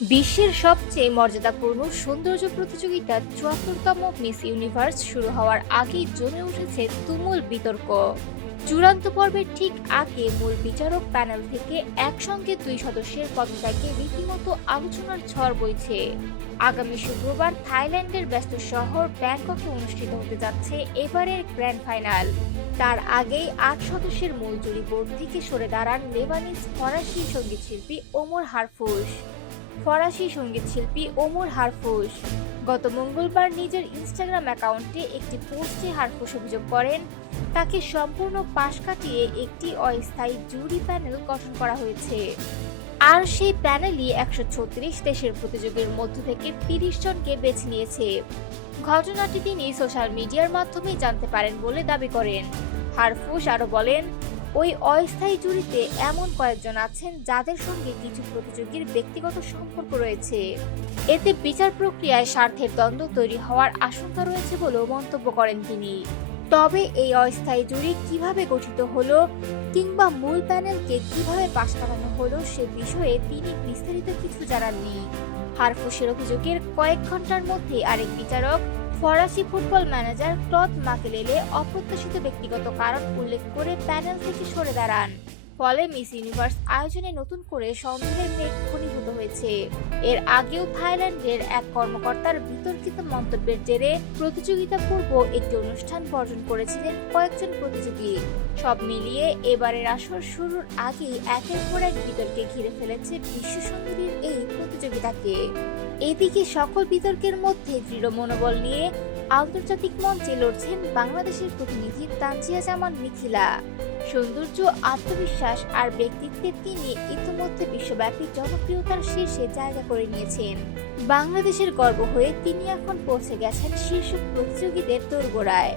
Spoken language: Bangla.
বিশ্বের সবচেয়ে মর্যাদাপূর্ণ সৌন্দর্য প্রতিযোগিতা চুয়াত্তরতম মিস ইউনিভার্স শুরু হওয়ার আগেই জমে উঠেছে তুমুল বিতর্ক। চূড়ান্ত পর্বের ঠিক আগে মূল বিচারক প্যানেল থেকে একসঙ্গে দুই সদস্যের পদত্যাগে রীতিমতো আলোচনার ঝড় বইছে। আগামী শুক্রবার থাইল্যান্ডের ব্যস্ত শহর ব্যাংককে অনুষ্ঠিত হতে যাচ্ছে এবারের গ্র্যান্ড ফাইনাল। তার আগেই আট সদস্যের মূল জুরি বোর্ড থেকে সরে দাঁড়ান লেবানিজ ফরাসি সঙ্গীতশিল্পী ওমর হারফুস। ফরাসি সঙ্গীতশিল্পী ওমর হারফুস। গত মঙ্গলবার নিজের ইনস্টাগ্রাম অ্যাকাউন্টে একটি পোস্টে হারফুস অভিযোগ করেন, তাকে সম্পূর্ণ পাশ কাটিয়ে একটি অস্থায়ী জুরি প্যানেল গঠন করা হয়েছে। আর সেই প্যানেলই একশো ছত্রিশ দেশের প্রতিযোগীর মধ্য থেকে তিরিশ জনকে বেছে নিয়েছে। ঘটনাটি তিনি সোশ্যাল মিডিয়ার মাধ্যমে জানতে পারেন বলে দাবি করেন। হারফুস আরও বলেন ওই অস্থায়ী জুরিতে এমন কয়েকজন আছেন যাদের সঙ্গে কিছু প্রতিযোগীর ব্যক্তিগত সম্পর্ক রয়েছে। এতে বিচার প্রক্রিয়ায় স্বার্থের দ্বন্দ্ব তৈরি হওয়ার আশঙ্কা রয়েছে বলেও মন্তব্য করেন তিনি। তবে এই অস্থায়ী জুরি কীভাবে গঠিত হলো কিংবা মূল প্যানেলকে কীভাবে পাশ কাটানো হলো সে বিষয়ে তিনি বিস্তারিত কিছু জানাননি। হারফুসের অভিযোগের কয়েক ঘণ্টার মধ্যে আরেক বিচারক ফরাসি ফুটবল ম্যানেজার ক্লদ মাকেলেলে অপ্রত্যাশিত ব্যক্তিগত কারণ উল্লেখ করে প্যানেল থেকে সরে দাঁড়ান। ফলে মিস ইউনিভার্স আয়োজনে নতুন করে সন্দেহের মেঘ ঘনীভূত হয়েছে। এর আগেও থাইল্যান্ডের এক কর্মকর্তার বিতর্কিত মন্তব্যের জেরে প্রতিযোগিতা পূর্ব একটি অনুষ্ঠান বর্জন করেছিলেন কয়েকজন প্রতিযোগী। সব মিলিয়ে এবারের আসর শুরুর আগেই একের পর এক বিতর্কে ঘিরে ফেলেছে বিশ্ব সুন্দরীর এই প্রতিযোগিতাকে। এদিকে সকল বিতর্কের মধ্যে দৃঢ় মনোবল নিয়ে আন্তর্জাতিক মঞ্চে লড়ছেন বাংলাদেশের প্রতিনিধি তানজিয়া জামান মিথিলা সৌন্দর্য, আত্মবিশ্বাস আর ব্যক্তিত্বে তিনি ইতিমধ্যে বিশ্বব্যাপী জনপ্রিয়তার শীর্ষে জায়গা করে নিয়েছেন। বাংলাদেশের গর্ব হয়ে তিনি এখন পৌঁছে গেছেন শীর্ষ প্রতিযোগীদের দোরগোড়ায়।